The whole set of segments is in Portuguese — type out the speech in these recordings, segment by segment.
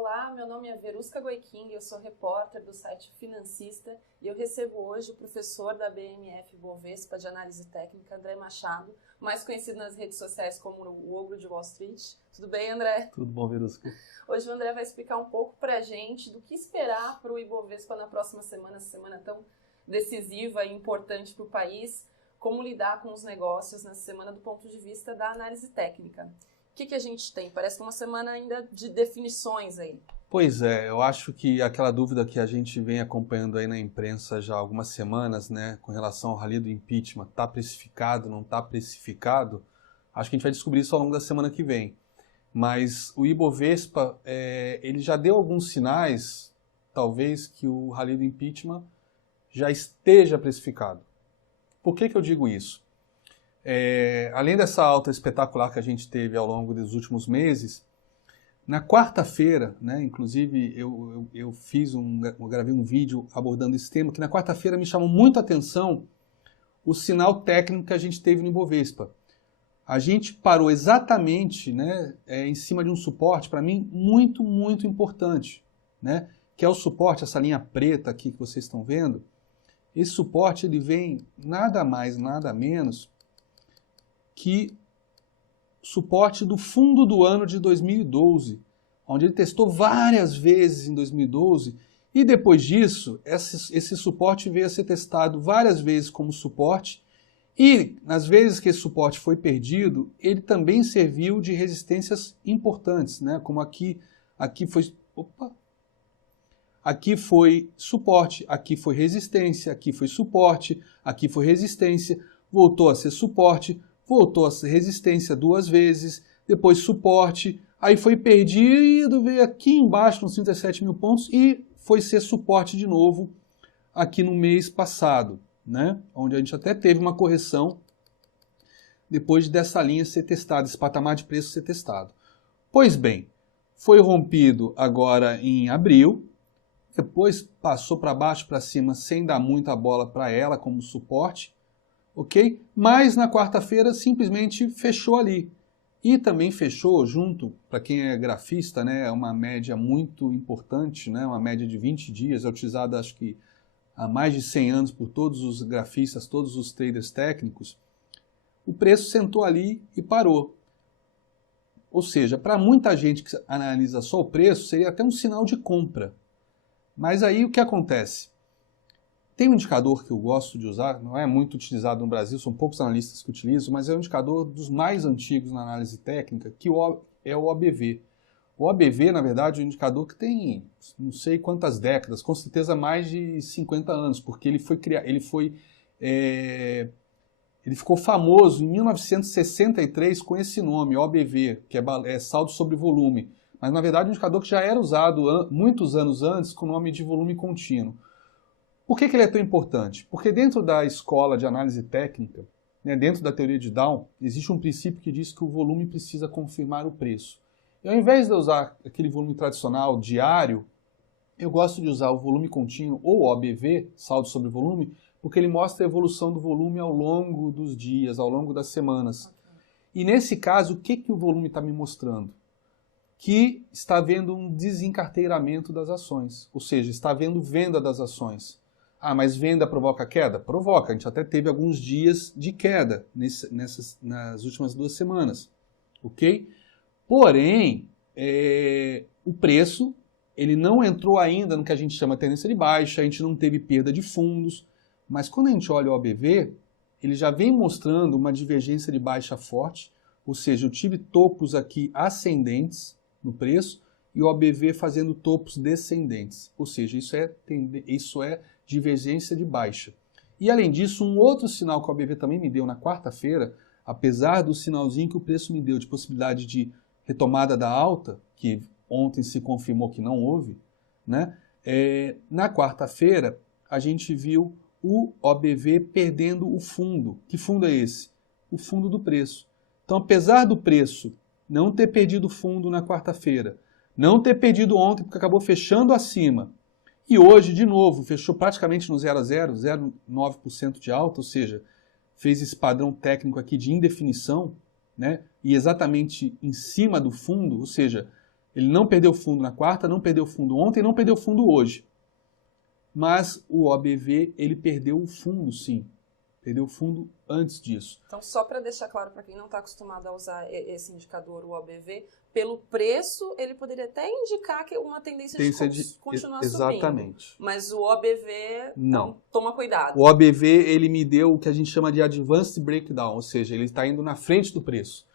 Olá, meu nome é Verusca Goiking, eu sou repórter do site Financista e eu recebo hoje o professor da BMF Bovespa de Análise Técnica, André Machado, mais conhecido nas redes sociais como o Ogro de Wall Street. Tudo bem, André? Tudo bom, Verusca? Hoje o André vai explicar um pouco para a gente do que esperar para o Ibovespa na próxima semana, essa semana tão decisiva e importante para o país, como lidar com os negócios nessa semana do ponto de vista da análise técnica. O que a gente tem? Parece que uma semana ainda de definições aí. Pois é, eu acho que aquela dúvida que a gente vem acompanhando aí na imprensa já há algumas semanas, né, com relação ao rally do impeachment, está precificado, não está precificado, acho que a gente vai descobrir isso ao longo da semana que vem. Mas o Ibovespa, ele já deu alguns sinais, talvez, que o rally do impeachment já esteja precificado. Por que eu digo isso? Além dessa alta espetacular que a gente teve ao longo dos últimos meses, na quarta-feira, né, inclusive eu gravei um vídeo abordando esse tema, que na quarta-feira me chamou muito a atenção o sinal técnico que a gente teve no Ibovespa. A gente parou exatamente, né, em cima de um suporte, para mim, muito, muito importante, né, que é o suporte, essa linha preta aqui que vocês estão vendo. Esse suporte ele vem nada mais, nada menos que suporte do fundo do ano de 2012, onde ele testou várias vezes em 2012, e depois disso, esse suporte veio a ser testado várias vezes como suporte, e nas vezes que esse suporte foi perdido, ele também serviu de resistências importantes, né? Como aqui foi suporte, aqui foi resistência, aqui foi suporte, aqui foi resistência, voltou a ser suporte, voltou a ser resistência duas vezes, depois suporte, aí foi perdido, veio aqui embaixo nos 37 mil pontos e foi ser suporte de novo aqui no mês passado, né? Onde a gente até teve uma correção depois dessa linha ser testada, esse patamar de preço ser testado. Pois bem, foi rompido agora em abril, depois passou para baixo, para cima, sem dar muita bola para ela como suporte, ok? Mas na quarta-feira simplesmente fechou ali. E também fechou junto, para quem é grafista, né, é uma média muito importante, né, uma média de 20 dias, é utilizada acho que há mais de 100 anos por todos os grafistas, todos os traders técnicos. O preço sentou ali e parou. Ou seja, para muita gente que analisa só o preço, seria até um sinal de compra. Mas aí o que acontece? Tem um indicador que eu gosto de usar, não é muito utilizado no Brasil, são poucos analistas que utilizam, mas é um indicador dos mais antigos na análise técnica, que é o OBV. O OBV, na verdade, é um indicador que tem não sei quantas décadas, com certeza mais de 50 anos, porque ele ficou famoso em 1963 com esse nome, OBV, que é saldo sobre volume. Mas, na verdade, é um indicador que já era usado muitos anos antes com o nome de volume contínuo. Por que ele é tão importante? Porque dentro da escola de análise técnica, né, dentro da teoria de Down, existe um princípio que diz que o volume precisa confirmar o preço. E ao invés de usar aquele volume tradicional diário, eu gosto de usar o volume contínuo ou OBV, saldo sobre volume, porque ele mostra a evolução do volume ao longo dos dias, ao longo das semanas. E nesse caso, o que o volume está me mostrando? Que está havendo um desencarteiramento das ações, ou seja, está havendo venda das ações. Ah, mas venda provoca queda? Provoca, a gente até teve alguns dias de queda nas últimas 2 semanas, ok? Porém, o preço ele não entrou ainda no que a gente chama de tendência de baixa, a gente não teve perda de fundos, mas quando a gente olha o OBV, ele já vem mostrando uma divergência de baixa forte, ou seja, eu tive topos aqui ascendentes no preço e o OBV fazendo topos descendentes, ou seja, isso é divergência de baixa. E além disso, um outro sinal que o OBV também me deu na quarta-feira, apesar do sinalzinho que o preço me deu de possibilidade de retomada da alta, que ontem se confirmou que não houve, né? Na quarta-feira a gente viu o OBV perdendo o fundo. Que fundo é esse? O fundo do preço. Então, apesar do preço não ter perdido o fundo na quarta-feira, não ter perdido ontem porque acabou fechando acima, e hoje, de novo, fechou praticamente no 0 a 0, 0,9% de alta, ou seja, fez esse padrão técnico aqui de indefinição, né? E exatamente em cima do fundo, ou seja, Ele não perdeu fundo na quarta, não perdeu fundo ontem, não perdeu fundo hoje. Mas o OBV, ele perdeu o fundo, sim. Perdeu o fundo antes disso. Então, só para deixar claro para quem não está acostumado a usar esse indicador, o OBV, pelo preço, ele poderia até indicar que uma tendência de continuar exatamente. Subindo. Mas o OBV, não. Então, toma cuidado. O OBV, ele me deu o que a gente chama de Advanced Breakdown, ou seja, ele está indo na frente do preço.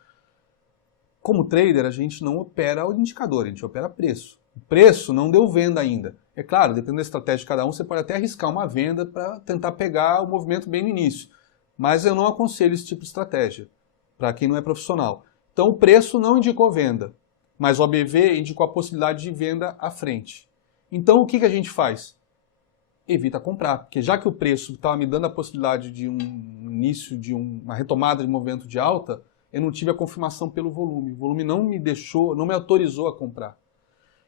Como trader, a gente não opera o indicador, a gente opera preço. O preço não deu venda ainda. É claro, dependendo da estratégia de cada um, você pode até arriscar uma venda para tentar pegar o movimento bem no início. Mas eu não aconselho esse tipo de estratégia, para quem não é profissional. Então o preço não indicou venda, mas o OBV indicou a possibilidade de venda à frente. Então o que a gente faz? Evita comprar, porque já que o preço estava me dando a possibilidade de um início, de uma retomada de movimento de alta, eu não tive a confirmação pelo volume. O volume não me deixou, não me autorizou a comprar.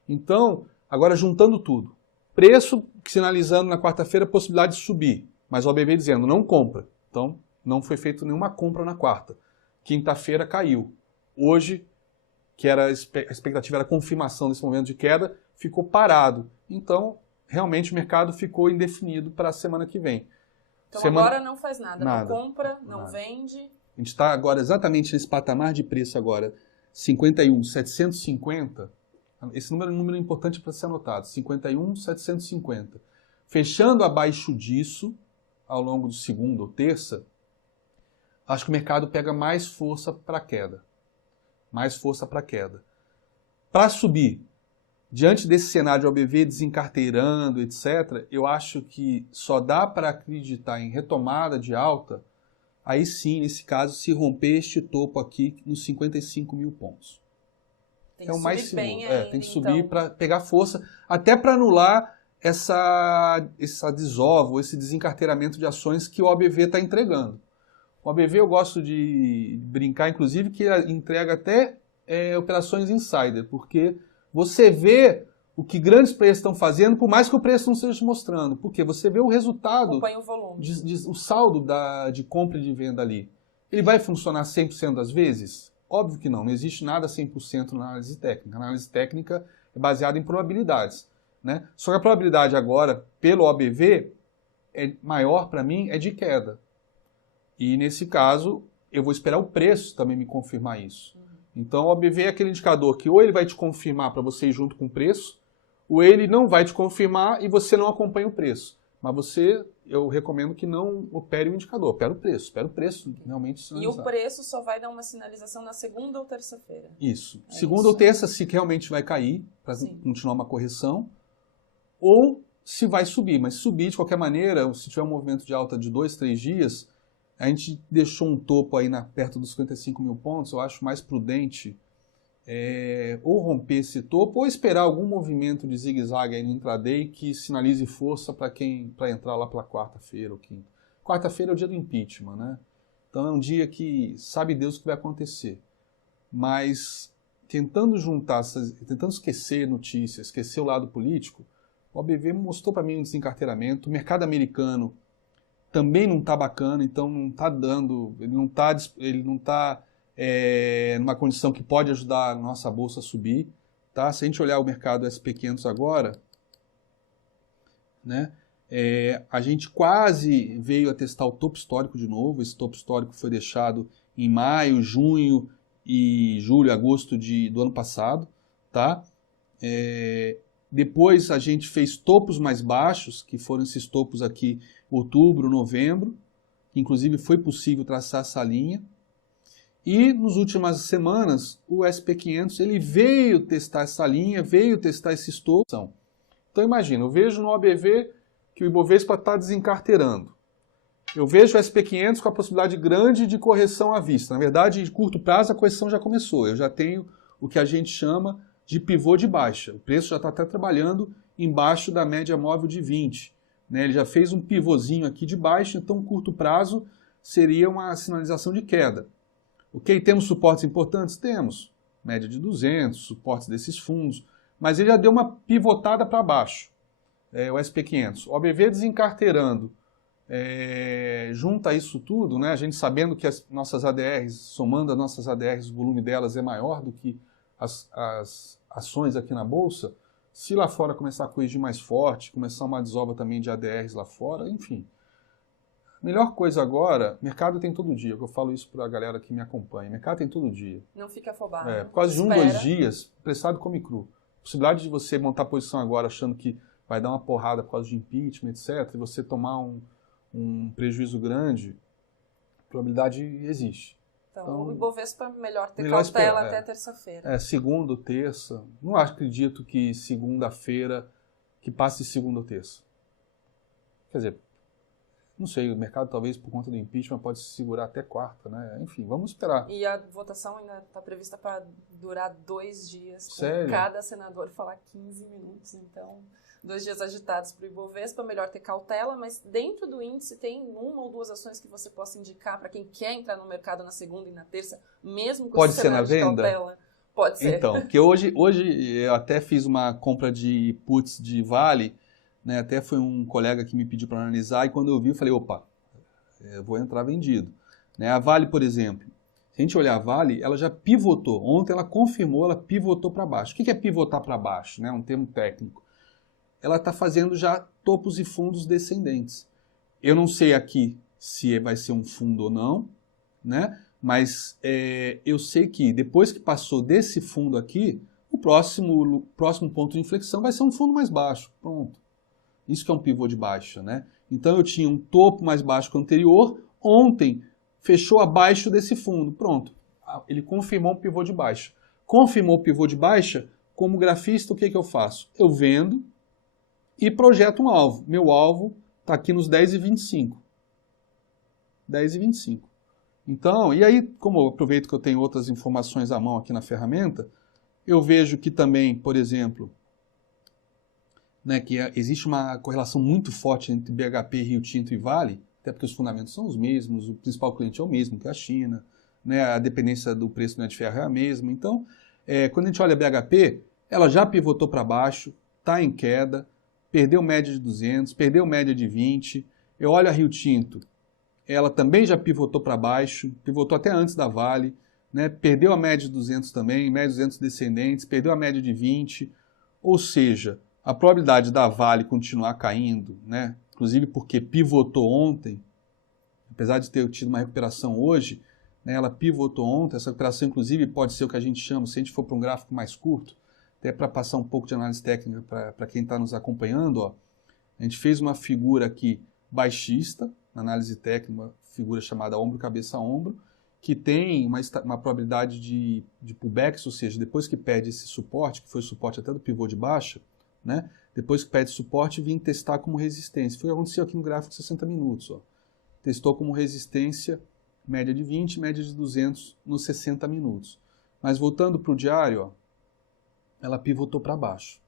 Então, agora juntando tudo, preço sinalizando na quarta-feira a possibilidade de subir, mas o OBV dizendo não compra. Então, não foi feita nenhuma compra na quarta. Quinta-feira caiu. Hoje, que era a expectativa era a confirmação desse momento de queda, ficou parado. Então, realmente o mercado ficou indefinido para a semana que vem. Então agora não faz nada, não compra, não vende. A gente está agora exatamente nesse patamar de preço agora, 51.750. Esse número é um número importante para ser anotado, 51.750. Fechando abaixo disso, ao longo do segunda ou terça, acho que o mercado pega mais força para a queda. Mais força para a queda. Para subir, diante desse cenário de OBV desencarteirando, etc., eu acho que só dá para acreditar em retomada de alta, aí sim, nesse caso, se romper este topo aqui nos 55 mil pontos. Tem o mais seguro. Tem que subir então, para pegar força, até para anular essa desova, esse desencarteiramento de ações que o OBV está entregando. O OBV eu gosto de brincar, inclusive, que entrega até operações insider, porque você vê o que grandes players estão fazendo, por mais que o preço não esteja te mostrando. Porque você vê o resultado, acompanha o volume. O saldo de compra e de venda ali. Ele vai funcionar 100% das vezes? Óbvio que não. Não existe nada 100% na análise técnica. A análise técnica é baseada em probabilidades, né? Só que a probabilidade agora, pelo OBV, maior para mim, é de queda. E nesse caso, eu vou esperar o preço também me confirmar isso. Então, o OBV é aquele indicador que ou ele vai te confirmar para você ir junto com o preço, ou ele não vai te confirmar e você não acompanha o preço. Mas eu recomendo que não opere o indicador, opere o preço realmente sinalizar. E o preço só vai dar uma sinalização na segunda ou terça-feira? Isso. Segunda ou terça, se realmente vai cair, para continuar uma correção, ou se vai subir. Mas subir, de qualquer maneira, se tiver um movimento de alta de 2, 3 dias, a gente deixou um topo aí perto dos 55 mil pontos, eu acho mais prudente ou romper esse topo ou esperar algum movimento de zigue-zague aí no intraday que sinalize força para entrar lá pela quarta-feira ou quinta. Quarta-feira é o dia do impeachment, né? Então é um dia que sabe Deus o que vai acontecer. Mas tentando esquecer notícias, esquecer o lado político, o OBV mostrou para mim um desencarteiramento, o mercado americano também não está bacana, então não está dando, ele não está numa condição que pode ajudar a nossa bolsa a subir. Tá? Se a gente olhar o mercado SP500 agora, né, a gente quase veio a testar o topo histórico de novo. Esse topo histórico foi deixado em maio, junho e julho, agosto do ano passado. Tá? Depois a gente fez topos mais baixos, que foram esses topos aqui, outubro, novembro, que inclusive foi possível traçar essa linha. E nas últimas semanas, o SP500 ele veio testar essa linha, veio testar esses topos. Então imagina, eu vejo no OBV que o Ibovespa está desencarteirando. Eu vejo o SP500 com a possibilidade grande de correção à vista. Na verdade, de curto prazo, a correção já começou. Eu já tenho o que a gente chama de pivô de baixa. O preço já está até trabalhando embaixo da média móvel de 20. Né? Ele já fez um pivôzinho aqui de baixa, então curto prazo seria uma sinalização de queda. Ok, temos suportes importantes? Temos. Média de 200, suportes desses fundos. Mas ele já deu uma pivotada para baixo, o SP500. O OBV desencarteirando. Junta isso tudo, né? A gente sabendo que as nossas ADRs, somando as nossas ADRs, o volume delas é maior do que as ações aqui na Bolsa, se lá fora começar a corrigir mais forte, começar uma desova também de ADRs lá fora, enfim. A melhor coisa agora, mercado tem todo dia, eu falo isso para a galera que me acompanha, mercado tem todo dia. Não fica afobado. Por causa de 1, 2 dias, prestado come cru. A possibilidade de você montar posição agora achando que vai dar uma porrada por causa de impeachment, etc., e você tomar um prejuízo grande, a probabilidade existe. Então, o Ibovespa melhor ter melhor cautela esperar, até terça-feira. Segunda, terça. Não acredito que segunda-feira, que passe segunda ou terça. Quer dizer, não sei, o mercado talvez por conta do impeachment pode se segurar até quarta, né? Enfim, vamos esperar. E a votação ainda está prevista para durar 2 dias. Sério? Cada senador falar 15 minutos, então 2 dias agitados para o Ibovespa, melhor ter cautela, mas dentro do índice tem 1 ou 2 ações que você possa indicar para quem quer entrar no mercado na segunda e na terça, mesmo com pode esse ser na cenário de venda? cautela? Pode ser. Então, porque hoje eu até fiz uma compra de puts de Vale, né? Até foi um colega que me pediu para analisar e quando eu vi eu falei, opa, eu vou entrar vendido. Né? A Vale, por exemplo, se a gente olhar a Vale, ela já pivotou. Ontem ela confirmou, ela pivotou para baixo. O que é pivotar para baixo? Né? Um termo técnico. Ela está fazendo já topos e fundos descendentes. Eu não sei aqui se vai ser um fundo ou não, né? Mas eu sei que depois que passou desse fundo aqui, o próximo ponto de inflexão vai ser um fundo mais baixo. Pronto. Isso que é um pivô de baixa, né? Então eu tinha um topo mais baixo que o anterior, ontem fechou abaixo desse fundo. Pronto. Ele confirmou um pivô de baixa. Confirmou o pivô de baixa, como grafista, o que eu faço? Eu vendo e projeto um alvo. Meu alvo está aqui nos 10,25. 10,25. Então, e aí, como eu aproveito que eu tenho outras informações à mão aqui na ferramenta, eu vejo que também, por exemplo, né, que existe uma correlação muito forte entre BHP, Rio Tinto e Vale, até porque os fundamentos são os mesmos, o principal cliente é o mesmo, que é a China, né, a dependência do preço do minério de ferro é a mesma. Então, quando a gente olha a BHP, ela já pivotou para baixo, está em queda, perdeu média de 200, perdeu média de 20. Eu olho a Rio Tinto, ela também já pivotou para baixo, pivotou até antes da Vale, né? Perdeu a média de 200 também, média de 200 descendentes, perdeu a média de 20, ou seja, a probabilidade da Vale continuar caindo, né? Inclusive porque pivotou ontem, apesar de ter tido uma recuperação hoje, né? Ela pivotou ontem, essa recuperação inclusive pode ser o que a gente chama, se a gente for para um gráfico mais curto, até para passar um pouco de análise técnica para quem está nos acompanhando, ó, a gente fez uma figura aqui baixista, na análise técnica, uma figura chamada ombro-cabeça-ombro, que tem uma probabilidade de pullback, ou seja, depois que perde esse suporte, que foi o suporte até do pivô de baixa, né? Depois que perde suporte, vim testar como resistência. Foi o que aconteceu aqui no gráfico de 60 minutos. Ó. Testou como resistência média de 20, média de 200 nos 60 minutos. Mas voltando para o diário, ó, ela pivotou para baixo.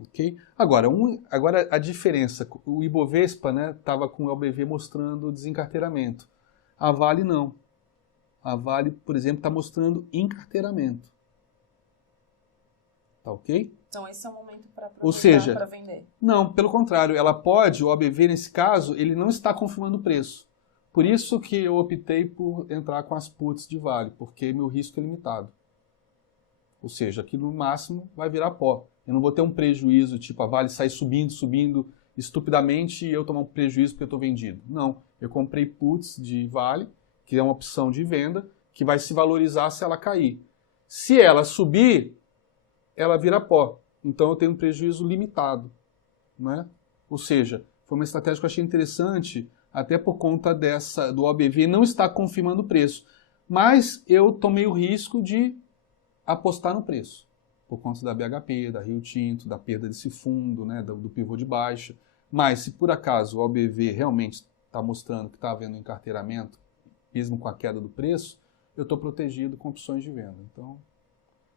Ok? Agora a diferença, o Ibovespa estava com o LBV mostrando desencarteiramento. A Vale não. A Vale, por exemplo, está mostrando encarteiramento. Tá ok? Então esse é o momento para vender. Não, pelo contrário, ela pode, o OBV nesse caso, ele não está confirmando o preço. Por isso que eu optei por entrar com as puts de Vale, porque meu risco é limitado. Ou seja, aqui no máximo vai virar pó. Eu não vou ter um prejuízo, tipo a Vale sai subindo estupidamente e eu tomar um prejuízo porque eu estou vendido. Não, eu comprei puts de Vale, que é uma opção de venda, que vai se valorizar se ela cair. Se ela subir, ela vira pó. Então eu tenho um prejuízo limitado. Né? Ou seja, foi uma estratégia que eu achei interessante, até por conta do OBV não estar confirmando o preço. Mas eu tomei o risco de apostar no preço. Por conta da BHP, da Rio Tinto, da perda desse fundo, né, do pivô de baixa. Mas se por acaso o OBV realmente está mostrando que está havendo encarteiramento, mesmo com a queda do preço, eu estou protegido com opções de venda. Então,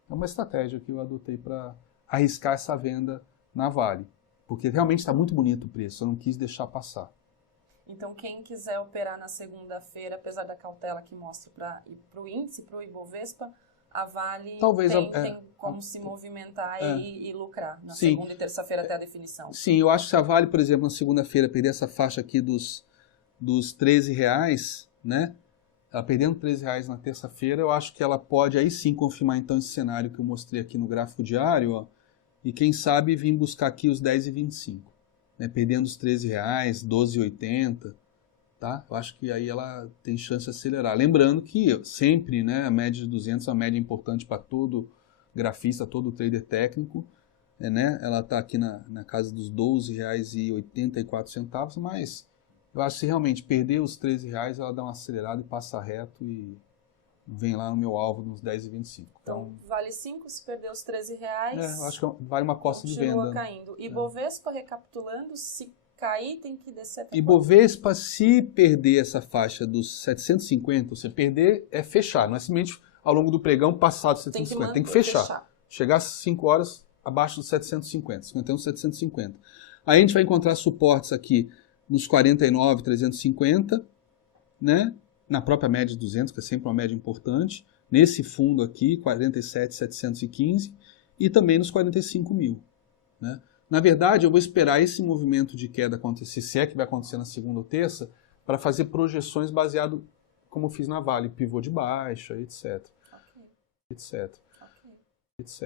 é uma estratégia que eu adotei para arriscar essa venda na Vale. Porque realmente está muito bonito o preço, eu não quis deixar passar. Então, quem quiser operar na segunda-feira, apesar da cautela que mostra para o índice, para o Ibovespa, a Vale tem como se movimentar e lucrar na segunda e terça-feira até a definição. Sim, eu acho que se a Vale, por exemplo, na segunda-feira perder essa faixa aqui dos R$13, né, ela perdendo R$13 na terça-feira, eu acho que ela pode aí sim confirmar então esse cenário que eu mostrei aqui no gráfico diário, ó, e quem sabe vir buscar aqui os 10,25, né, perdendo os R$13, 12,80, tá? Eu acho que aí ela tem chance de acelerar. Lembrando que sempre, né, a média de 200 é uma média importante para todo grafista, todo trader técnico, né? Ela está aqui na casa dos R$12,84, mas eu acho que se realmente perder os R$13, ela dá uma acelerada e passa reto e vem lá no meu alvo nos 10,25. Então, vale 5 se perder os R$13. Eu acho que vale uma costa de venda. Continua caindo. Ibovespa, recapitulando, se cair, tem que descer até Ibovespa, se perder essa faixa dos 750, você perder é fechar, não é simplesmente ao longo do pregão passar dos 750, tem que fechar. Chegar às 5 horas abaixo dos 750, 51, 750. Aí a gente vai encontrar suportes aqui nos 49,350, né? Na própria média de 200, que é sempre uma média importante, nesse fundo aqui, 47,715, e também nos 45 mil, né? Na verdade, eu vou esperar esse movimento de queda acontecer, se é que vai acontecer na segunda ou terça, para fazer projeções baseado, como eu fiz na Vale, pivô de baixa, etc. Ok. Etc. Ok. Etc.